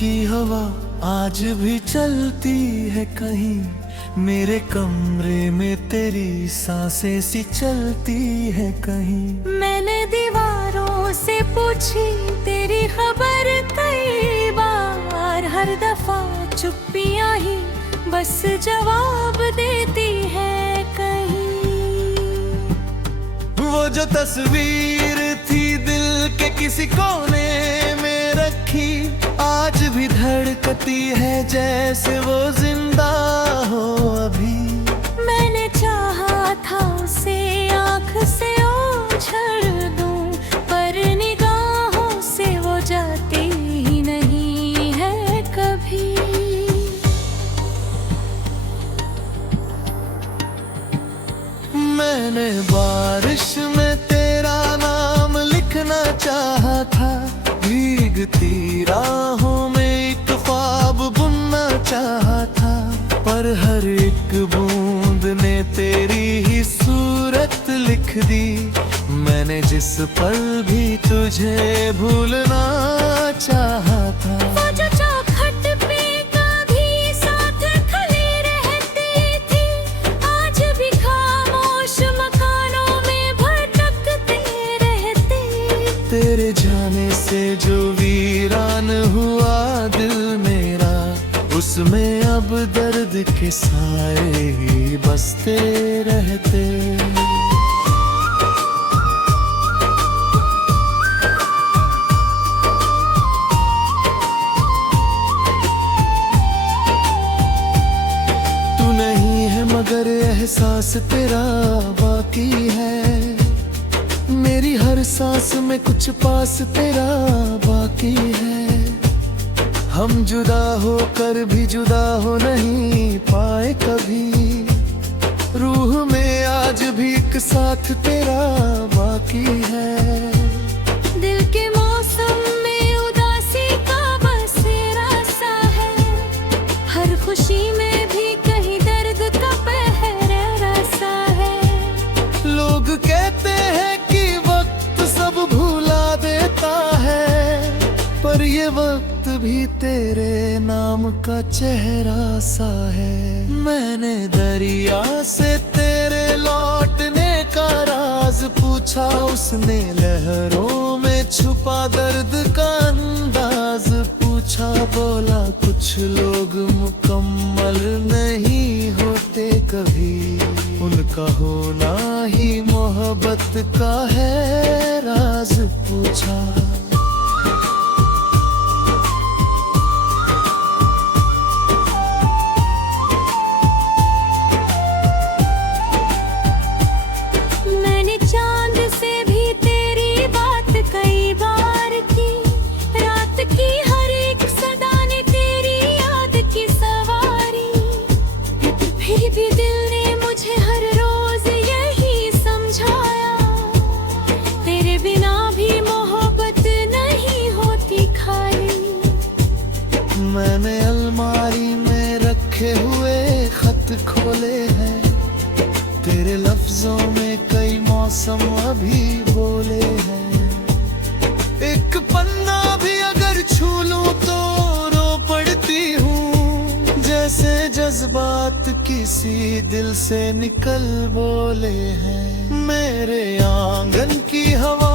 की हवा आज भी चलती है कहीं, मेरे कमरे में तेरी सांसें सी चलती है कहीं। मैंने दीवारों से पूछी तेरी खबर कई बार, हर दफा चुप्पियां ही बस जवाब देती है कहीं। वो जो तस्वीर थी दिल के किसी कोने में रखी, आज भी धड़कती है जैसे वो जिंदा हो अभी। मैंने चाहा था उसे आँख से ओझल दूं, पर निगाहों से वो जाती ही नहीं है कभी। मैंने बारिश में तेरा नाम लिखना चाहा था, भीगती राहों में एक ख्वाब बुनना चाहा था, पर हर एक बूंद ने तेरी ही सूरत लिख दी। मैंने जिस पल भी तुझे भूलना चाहा था। वो जो चौखट पे कभी साथ खड़ी रहती थी, आज भी खामोश मकानों में भटकते रहते। तेरे जाने से जो वीरान हुआ दिल मेरा, उसमें अब दर्द के साए ही बसते रहते। तू नहीं है मगर एहसास तेरा बाकी है, मेरी हर सांस में कुछ पास तेरा बाकी है। हम जुदा होकर भी जुदा हो नहीं पाए कभी, रूह में आज भी एक साथ तेरा बाकी है। दिल के मौसम में उदासी का बसेरा सा है, हर खुशी में भी कहीं दर्द का पहरा सा है। लोग कहते हैं कि वक्त सब भुला देता है, पर ये वक्त भी तेरे नाम का चेहरा सा है। मैंने दरिया से तेरे लौटने का राज पूछा, उसने लहरों में छुपा दर्द का अंदाज पूछा। बोला कुछ लोग मुकम्मल नहीं होते कभी, उनका होना ही मोहब्बत का है राज पूछा। मैंने चांद से भी तेरी बात कई बार की, रात की हर एक सदा ने तेरी याद की सवारी। फिर भी दिल ने मुझे हर रोज यही समझाया, तेरे बिना भी मोहब्बत नहीं होती खाली। मैंने अलमारी में रखे हुए खत खोले हैं, तेरे लफ्जों में कई मौसम अभी बोले हैं। एक पन्ना भी अगर छू लूं तो रो पड़ती हूँ, जैसे जज्बात किसी दिल से निकल बोले हैं। मेरे आंगन की हवा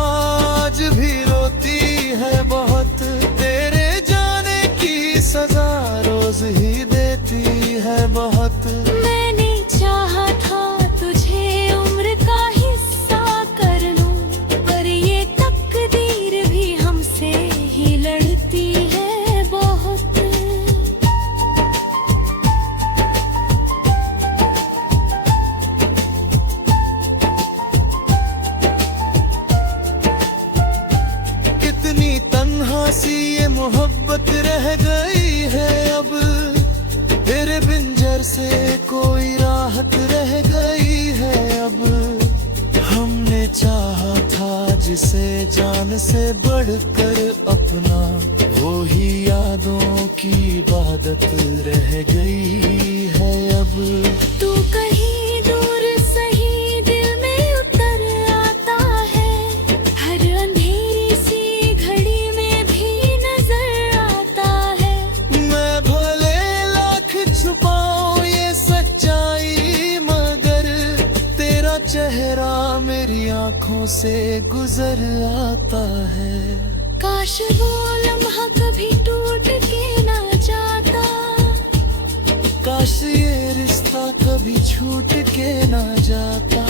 आज भी रोती है बहुत, तेरे जाने की सजा रोज ही देती है बहुत। मैंने चाहा था तुझे उम्र का हिस्सा कर लूं, पर ये तकदीर भी हमसे ही लड़ती है बहुत। कितनी तन्हा सी ये मोहब्बत रह गई है अब, तेरे पिंजर से कोई राहत रह गई है अब। हमने चाहा था जिसे जान से बढ़कर अपना, वो ही यादों की इबादत रह गई है अब। तू कहीं दूर सही दिल में उतर आता है, हर अंधेरी सी घड़ी में भी नजर आता है। आंखों से गुजर आता है। काश वो लम्हा कभी टूट के ना जाता, काश ये रिश्ता कभी छूट के ना जाता।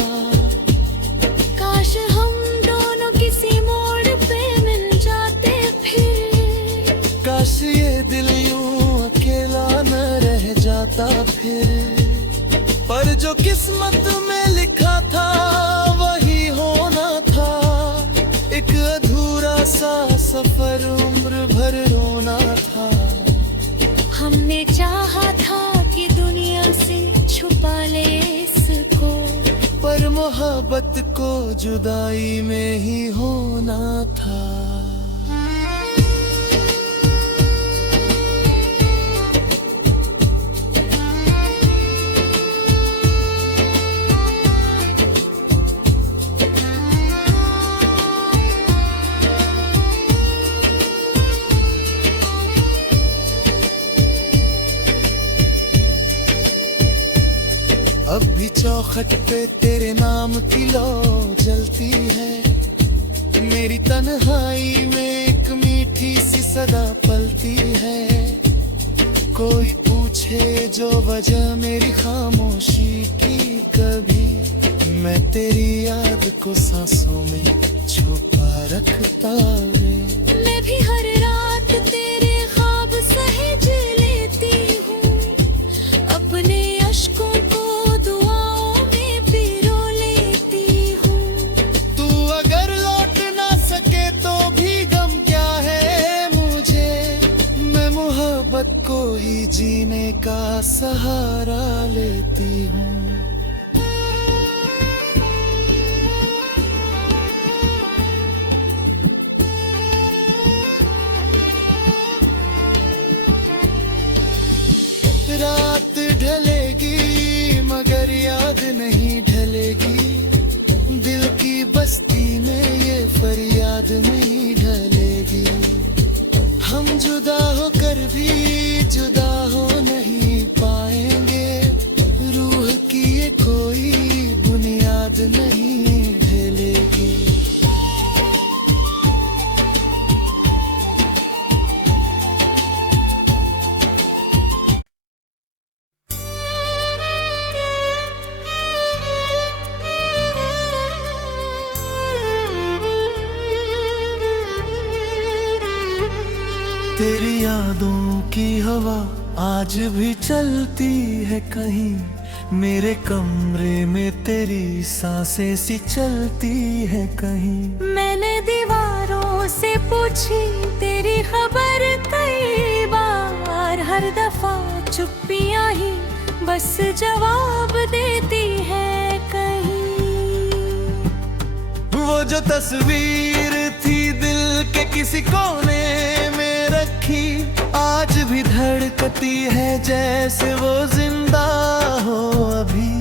काश हम दोनों किसी मोड़ पे मिल जाते फिर, काश ये दिल यूं अकेला न रह जाता फिर। पर जो किस्मत में लिखा था वही होना था, एक अधूरा सा सफर उम्र भर रोना था। हमने चाहा था कि दुनिया से छुपा ले इसको, पर मोहब्बत को जुदाई में ही होना था। अब भी चौखट पे तेरे नाम की लौ जलती है, मेरी तन्हाई में एक मीठी सी सदा पलती है। कोई पूछे जो वजह मेरी खामोशी की, कभी मैं तेरी याद को सांसों में छुपा रखता रे। मैं भी हर रात तेरे ख्वाब सहेज लेती हूँ, अपने अश्कों को दुआओं में पिरो लेती हूँ। तू अगर लौट ना सके तो भी गम क्या है मुझे, मैं मोहब्बत को ही जीने का सहारा लेती हूँ। रात ढलेगी मगर याद नहीं ढलेगी, दिल की बस्ती में ये फरियाद नहीं ढलेगी। हम जुदा होकर भी जुदा हो नहीं पाएंगे, रूह की ये कोई बुनियाद नहीं ढलेगी। तेरी यादों की हवा आज भी चलती है कहीं, मेरे कमरे में तेरी सांसें सी चलती है कहीं। मैंने दीवारों से पूछी तेरी खबर कई बार, हर दफा चुप्पियां ही बस जवाब देती है कहीं। वो जो तस्वीर थी दिल के किसी कोने में रखी, आज भी धड़कती है जैसे वो जिंदा हो अभी।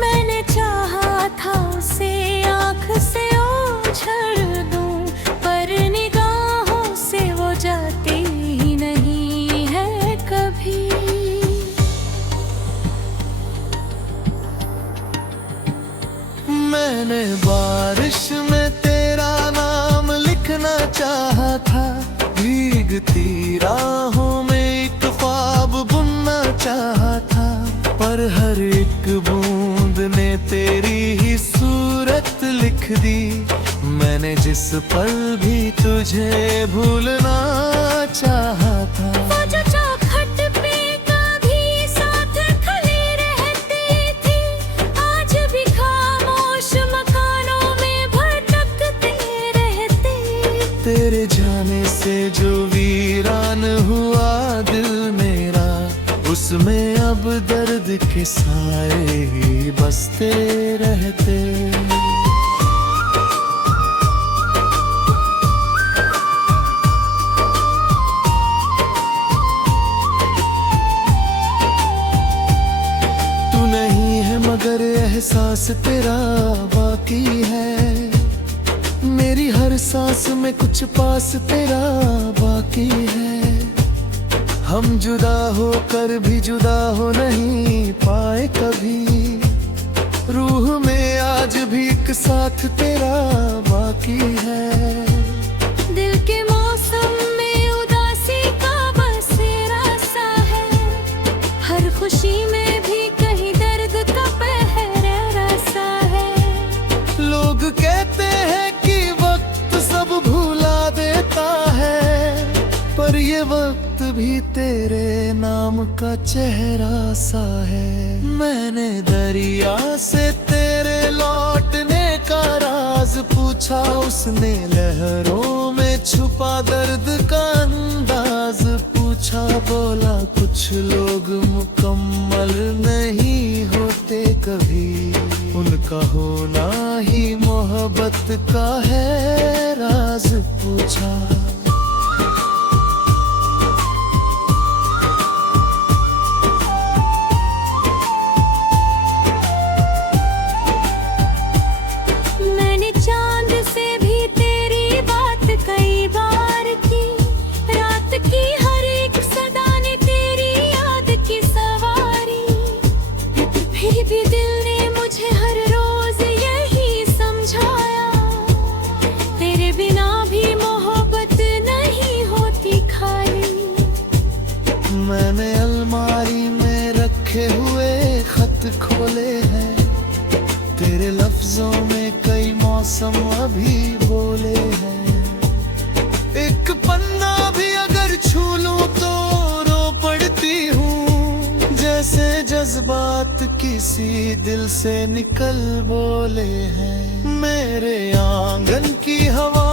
मैंने चाहा था उसे आँख से ओझल दूं, पर निगाहों से वो जाती ही नहीं है कभी। मैंने बारिश में तेरा नाम लिखना चाहा था, भीगती राहों में एक ख्वाब बुनना चाहा था। पर हर एक बूंद ने तेरी ही सूरत लिख दी, मैंने जिस पल भी तुझे भूलना चाहा था। वो जो चौखट पे कभी साथ खड़ी रहती थी, आज भी खामोश मकानों में भटकते रहते। तेरे जाने से जो वीरान हुआ दिल मेरा, उसमें अब दर्द के साए ही बसते रहते। तू नहीं है मगर एहसास तेरा बाकी है, मेरी हर सांस में कुछ पास तेरा बाकी है। हम जुदा होकर भी जुदा हो नहीं पाए कभी, रूह में आज भी एक साथ तेरा बाकी है। दिल के मौसम में उदासी का बसेरा सा है, हर खुशी में भी कहीं दर्द का पहरा सा है। लोग कहते हैं कि वक्त सब भुला देता है, पर ये वक्त भी तेरे नाम का चेहरा सा है। मैंने दरिया से तेरे लौटने का राज पूछा, उसने लहरों में छुपा दर्द का अंदाज पूछा। बोला कुछ लोग मुकम्मल नहीं होते कभी, उनका होना ही मोहब्बत का है राज पूछा। मैंने चांद से भी तेरी बात कई बार की, रात की हर एक सदा ने तेरी याद की सवारी। फिर भी दिल ने मुझे हर रोज यही समझाया, तेरे बिना भी मोहब्बत नहीं होती खाली। मैंने अलमारी में रखे हुए खत खोले हैं, तेरे लफ्जों में कई मौसम अभी बोले हैं। एक पन्ना भी अगर छू लूं तो रो पड़ती हूँ, जैसे जज्बात किसी दिल से निकल बोले हैं। मेरे आंगन की हवा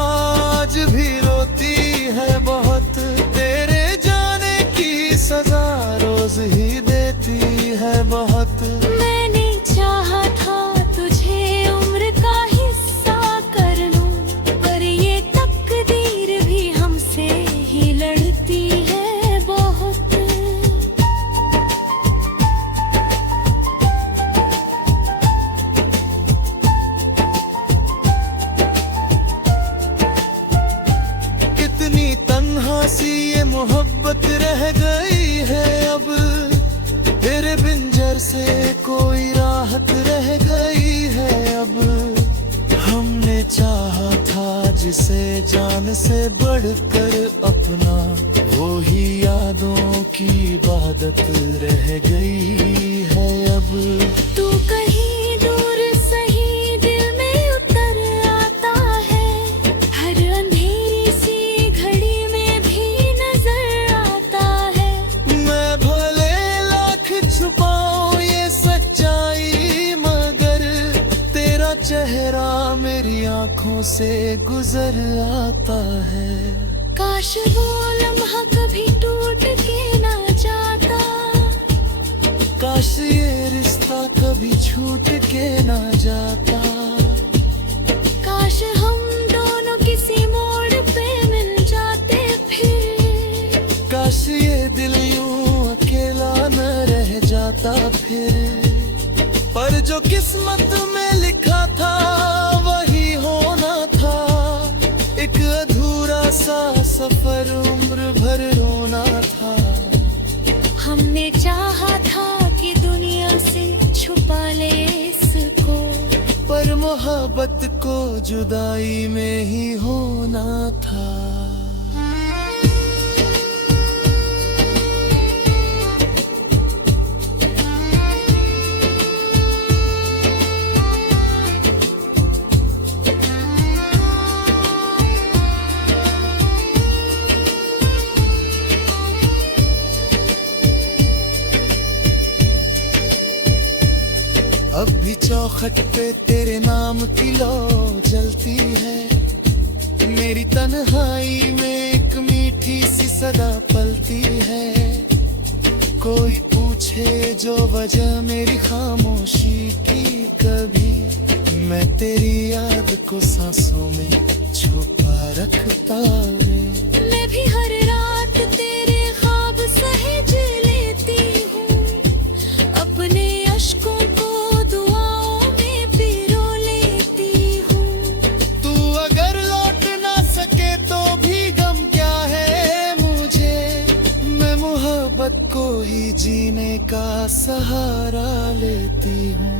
आज भी रोती है बहुत, तेरे जाने की सजा रोज ही देती है बहुत। मैंने चाहा था तुझे उम्र का हिस्सा कर लूं, पर ये तकदीर भी हमसे ही लड़ती है बहुत। कितनी तन्हा सी ये मोहब्बत रह गई है अब, तेरे बिंजर से कोई राहत रह गई है अब। हमने चाहा था जिसे जान से बढ़कर अपना, वो ही यादों की इबादत रह गई है अब। तू कहीं दूर सही दिल में उतर आता है, हर अंधेरी सी घड़ी में भी नजर आता है। मैं भले लाख छुपाऊं ये सच्चाई, मगर तेरा चेहरा मेरी आंखों से गुजर आता है। काश वो लम्हा कभी टूट के ना जाता, काश ये रिश्ता कभी छूट के ना जाता। काश हम दोनों किसी मोड़ पे मिल जाते फिर, काश ये दिल यूं अकेला न रह जाता फिर। पर जो किस्मत में लिखा था वही होना था, एक अधूरा सा सफर उम्र भर रोना था। हमने चाहा था कि दुनिया से छुपा ले इसको, पर मोहब्बत को जुदाई में ही होना था। अब भी चौखट पे तेरे नाम की लौ जलती है, मेरी तन्हाई में एक मीठी सी सदा पलती है। कोई पूछे जो वजह मेरी खामोशी की कभी, मैं तेरी याद को सांसों में छुपा रखता रे। मैं भी हर रात तेरे ख्वाब सहेज लेती हूँ, अपने अश्कों को दुआओं में पिरो लेती हूँ। तू अगर लौट ना सके तो भी गम क्या है मुझे, मैं मोहब्बत को ही जीने का सहारा लेती हूँ।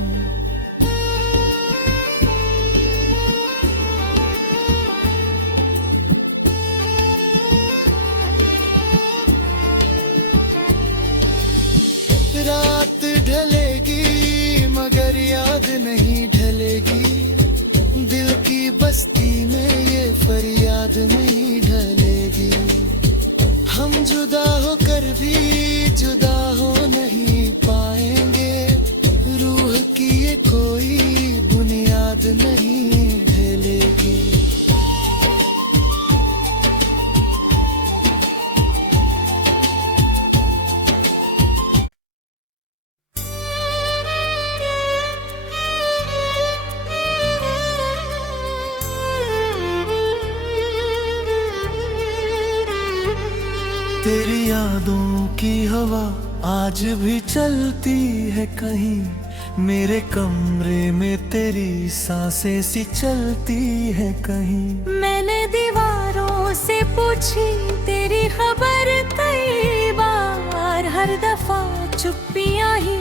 रात ढलेगी मगर याद नहीं ढलेगी, दिल की बस्ती में ये फरियाद नहीं ढलेगी। हम जुदा होकर भी जुदा हो नहीं पाएंगे, रूह की ये कोई बुनियाद नहीं ढलेगी। तेरी यादों की हवा आज भी चलती है कहीं, मेरे कमरे में तेरी सांसें सी चलती है कहीं। मैंने दीवारों से पूछी तेरी खबर कई बार, हर दफा चुप्पियां ही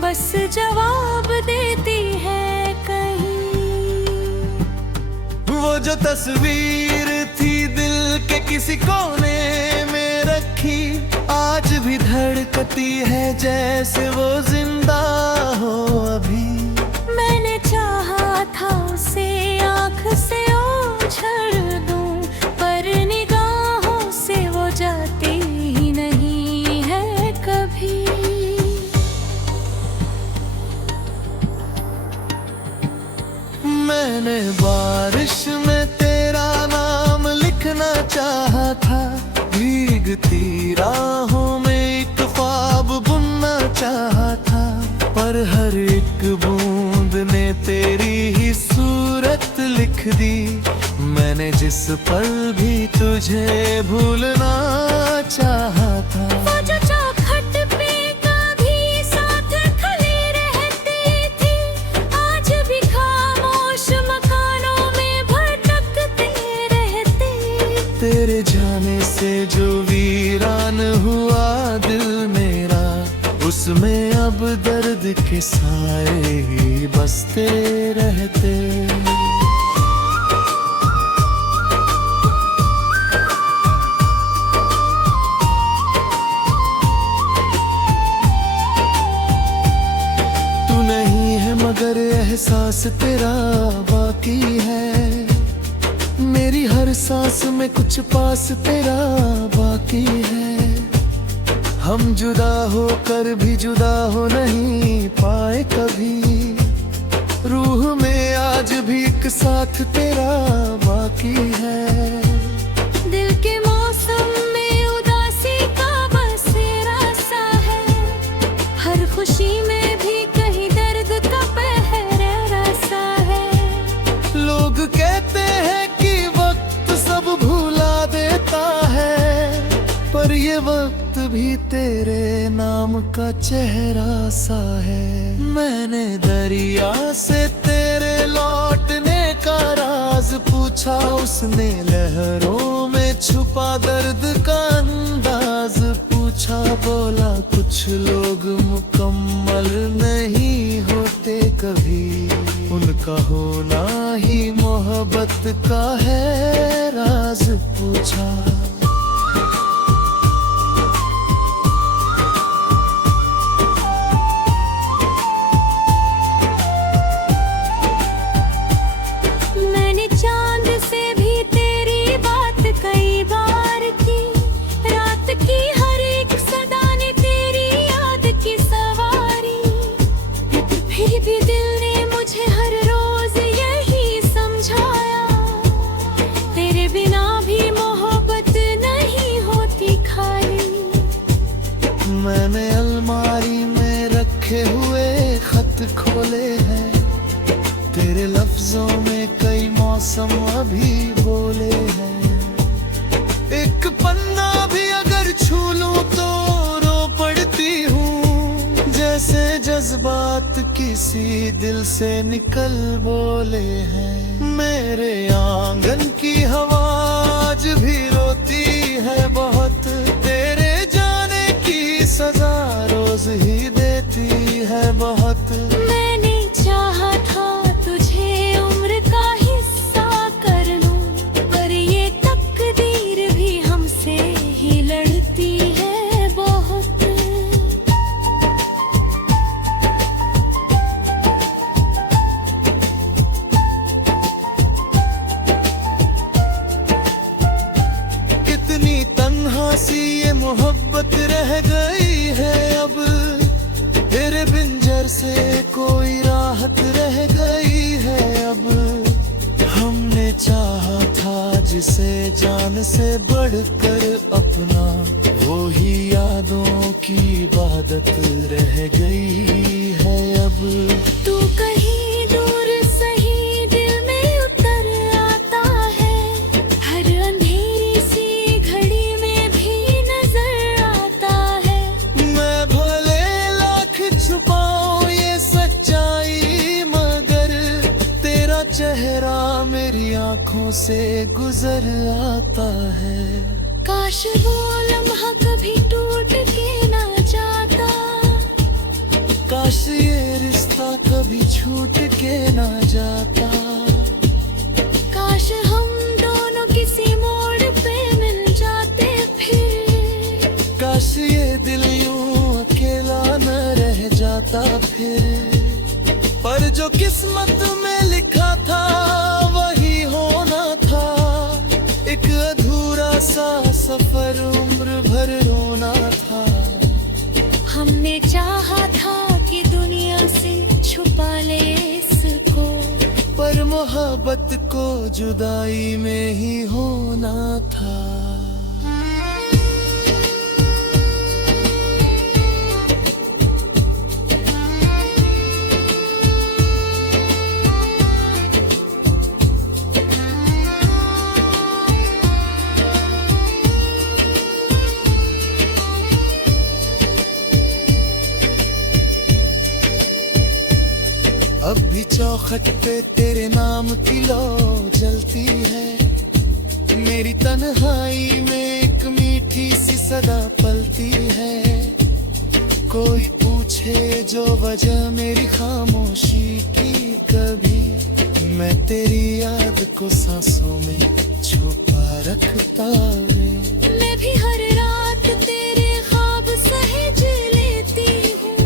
बस जवाब देती है कहीं। वो जो तस्वीर थी दिल के किसी कोने में रखी, आज भी धड़कती है जैसे वो जिंदा हो अभी। मैंने चाहा था उसे आँख से ओझल दूं, पर निगाहों से वो जाती ही नहीं है कभी। मैंने बारिश में तेरा नाम लिखना चाहा था, भीगती राहों में एक ख्वाब बुनना चाहा था, पर हर एक बूंद ने तेरी ही सूरत लिख दी। मैंने जिस पल भी तुझे भूलना चाहा था। वो जो चौखट पे कभी साथ खड़ी रहती थी, आज भी खामोश मकानों में भटकते रहते। तेरे जाने से जो वीरान हुआ दिल मेरा, उसमें अब दर्द के साए ही बसते रहते। तू नहीं है मगर एहसास तेरा बाकी है, मेरी हर सांस में कुछ पास तेरा बाकी है। हम जुदा होकर भी जुदा हो नहीं पाए कभी, रूह में आज भी एक साथ तेरा बाकी है। दिल के मौसम में उदासी का बसेरा सा है, हर खुशी में भी कहीं दर्द का पहरा सा है। लोग कहते हैं कि वक्त सब भुला देता है, पर ये वक्त भी तेरे नाम का चेहरा सा है। मैंने दरिया से तेरे लौटने का राज पूछा, उसने लहरों में छुपा दर्द का अंदाज पूछा। बोला कुछ लोग मुकम्मल नहीं होते कभी, उनका होना ही मोहब्बत का है राज पूछा। मैंने चांद से भी तेरी बात कई बार की, रात की हर एक सदा ने तेरी याद की सवारी। फिर भी दिल ने मुझे हर रोज यही समझाया, तेरे बिना भी मोहब्बत नहीं होती खाली। मैंने अलमारी में रखे हुए खत खोले हैं, तेरे लफ्जों में कई मौसम अभी बोले हैं। एक पन्ना भी अगर छू लूं तो रो पड़ती हूँ, जैसे जज्बात किसी दिल से निकल बोले हैं। मेरे आंगन की हवा आज भी रोती है बहुत, तेरे जाने की सजा रोज ही देती है बहुत। मैंने चाहा था तुझे उम्र का हिस्सा कर लूं, पर ये तकदीर भी हमसे ही लड़ती है बहुत। से कोई राहत रह गई है अब। हमने चाहा था जिसे जान से बढ़कर अपना, वो ही यादों की इबादत रह गई है अब। तू कहीं दूर सही दिल में उतर आता है, हर अंधेरी सी घड़ी में भी नजर आता है। मैं भले लाख छुपाऊं ये सच्चाई, मगर तेरा चेहरा मेरी आंखों से गुजर आता है। काश वो लम्हा कभी टूट के ना जाता, काश ये रिश्ता कभी छूट के ना जाता। काश हम दोनों किसी मोड़ पे मिल जाते फिर। काश ये दिल यूं अकेला न रह जाता फिर। पर जो किस्मत में लिखा था वही होना था, एक अधूरा सा सफर उम्र भर रोना था। हमने चाहा था कि दुनिया से छुपा ले इसको, पर मोहब्बत को जुदाई में ही होना था। अब भी चौखट पे तेरे नाम की लो जलती है, मेरी तन्हाई में एक मीठी सी सदा पलती है। कोई पूछे जो वजह मेरी खामोशी की, कभी मैं तेरी याद को सांसों में छुपा रखता रे। मैं भी हर रात तेरे ख्वाब सहेज लेती हूँ,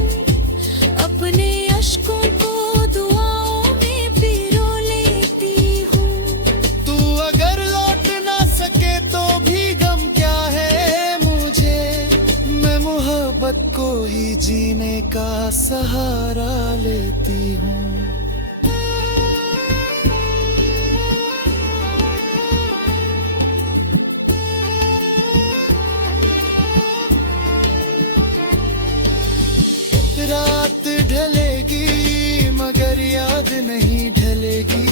अपने अश्कों को दुआओं में पिरो लेती हूँ। तू अगर लौट ना सके तो भी गम क्या है मुझे, मैं मोहब्बत को ही जीने का सहारा लेती हूँ। रात ढलेगी मगर याद नहीं ढलेगी,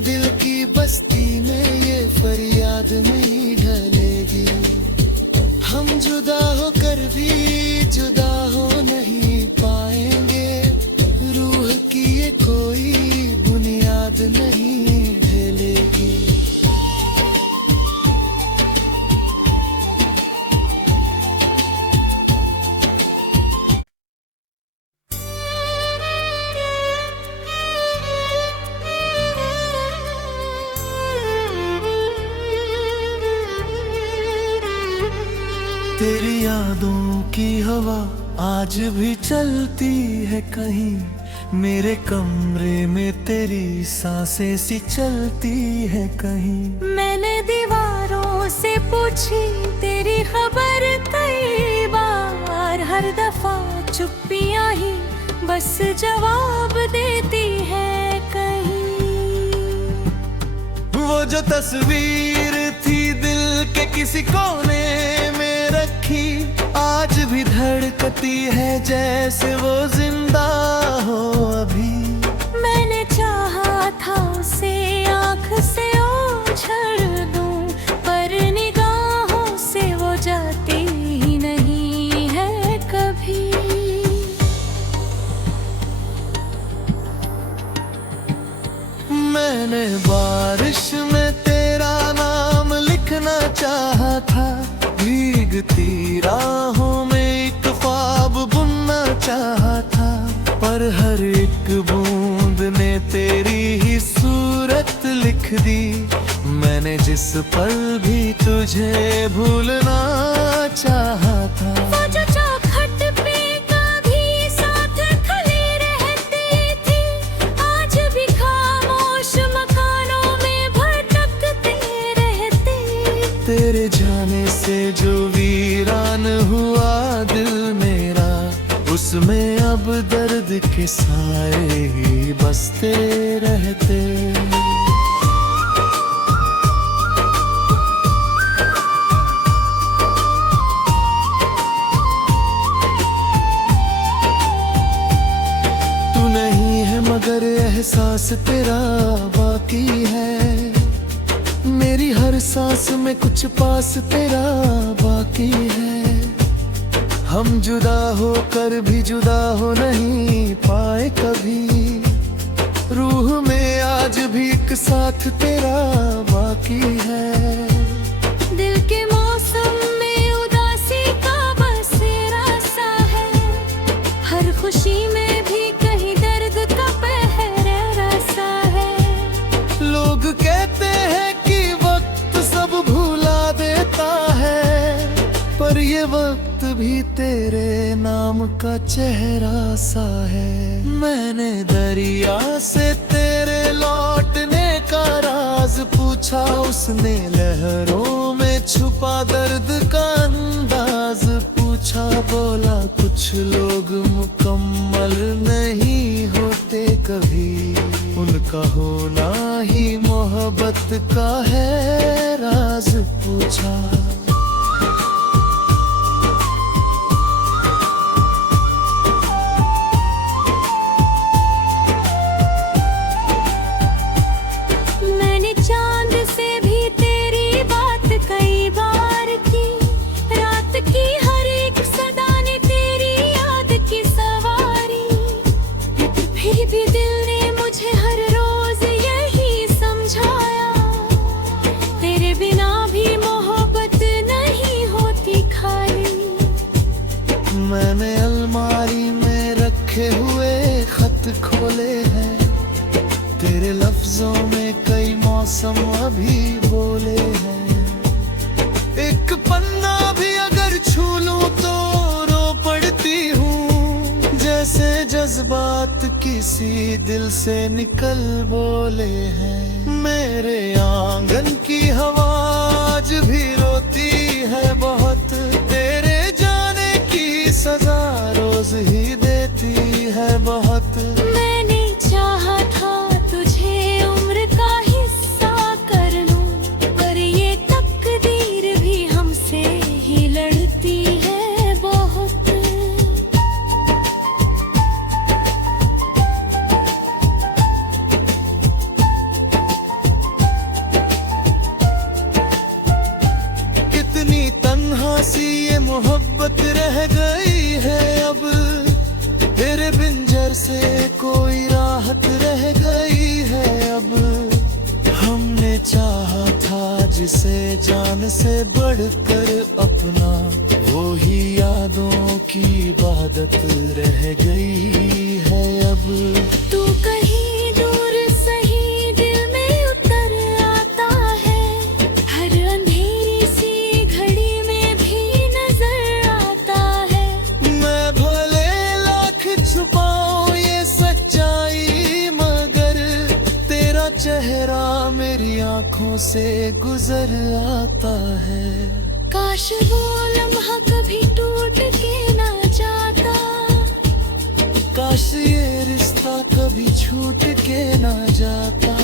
दिल की बस्ती में ये फरियाद नहीं ढलेगी। हम जुदा होकर भी जुदा हो नहीं पाएंगे, रूह की ये कोई बुनियाद नहीं ढलेगी। तेरी यादों की हवा आज भी चलती है कहीं, मेरे कमरे में तेरी सांसें सी चलती है कहीं। मैंने दीवारों से पूछी तेरी खबर कई बार, हर दफा चुप्पियां ही बस जवाब देती है कहीं। वो जो तस्वीर थी दिल के किसी कोने में रखी, आज भी धड़कती है जैसे वो जिंदा हो अभी। मैंने चाहा था उसे आँख से ओझल दूं, पर निगाहों से वो जाती ही नहीं है कभी। मैंने बारिश में तेरा नाम लिखना चाहा था, भीगती राहों में एक ख्वाब बुनना चाहा था। पर हर एक बूंद ने तेरी ही सूरत लिख दी, मैंने जिस पल भी तुझे भूलना चाहा था। वो जो चौखट पे कभी साथ खड़ी रहती थी, आज भी खामोश मकानों में भटकते रहते। तेरे जाने से जो वीरान हुआ दिल मेरा, उसमें अब दर्द के साए ही बसते रहते। तू नहीं है मगर एहसास तेरा बाकी है, मेरी हर सांस में कुछ पास तेरा बाकी है। हम जुदा होकर भी जुदा हो नहीं पाए कभी, रूह में आज भी एक साथ तेरा बाकी है। दिल के मौसम में उदासी का बसेरा सा है, हर खुशी में भी कहीं दर्द का पहरा सा है। लोग कहते हैं कि वक्त सब भुला देता है, पर ये वक्त भी तेरे नाम का चेहरा सा है। मैंने दरिया से तेरे लौटने का राज पूछा, उसने लहरों में छुपा दर्द का अंदाज पूछा। बोला कुछ लोग मुकम्मल नहीं होते कभी, उनका होना ही मोहब्बत का है राज पूछा। मैंने चांद से भी तेरी बात कई बार की, रात की हर एक सदा ने तेरी याद की सवारी। फिर भी दिल ने मुझे हर रोज यही समझाया, तेरे बिना भी मोहब्बत नहीं होती खाली। मैंने अलमारी में रखे हुए खत खोले हैं, तेरे लफ्जों में कई मौसम अभी बोले हैं। एक पन्ना भी अगर छू लूं तो रो पड़ती हूँ, जैसे जज्बात किसी दिल से निकल बोले हैं। मेरे आंगन की हवा आज भी रोती है बहुत, तेरे जाने की सजा रोज ही देती है बहुत। मैंने चाहा था तुझे उम्र का हिस्सा कर लूं, पर ये तकदीर भी हमसे ही लड़ती है बहुत। कितनी तन्हा सी ये मोहब्बत रह गई है अब, तेरे बिंजर से कोई राहत रह गई है अब। हमने चाहा था जिसे जान से बढ़कर अपना, वो ही यादों की इबादत रह गई है अब। तू कहीं दूर सही दिल में उतर आता है, हर अंधेरी सी घड़ी में भी नजर आता है। मैं भले लाख छुपाऊं ये सच्चाई, मगर तेरा चेहरा मेरी आंखों से गुजर आता है। काश वो लम्हा कभी टूट के ना जाता, काश ये रिश्ता कभी छूट के ना जाता।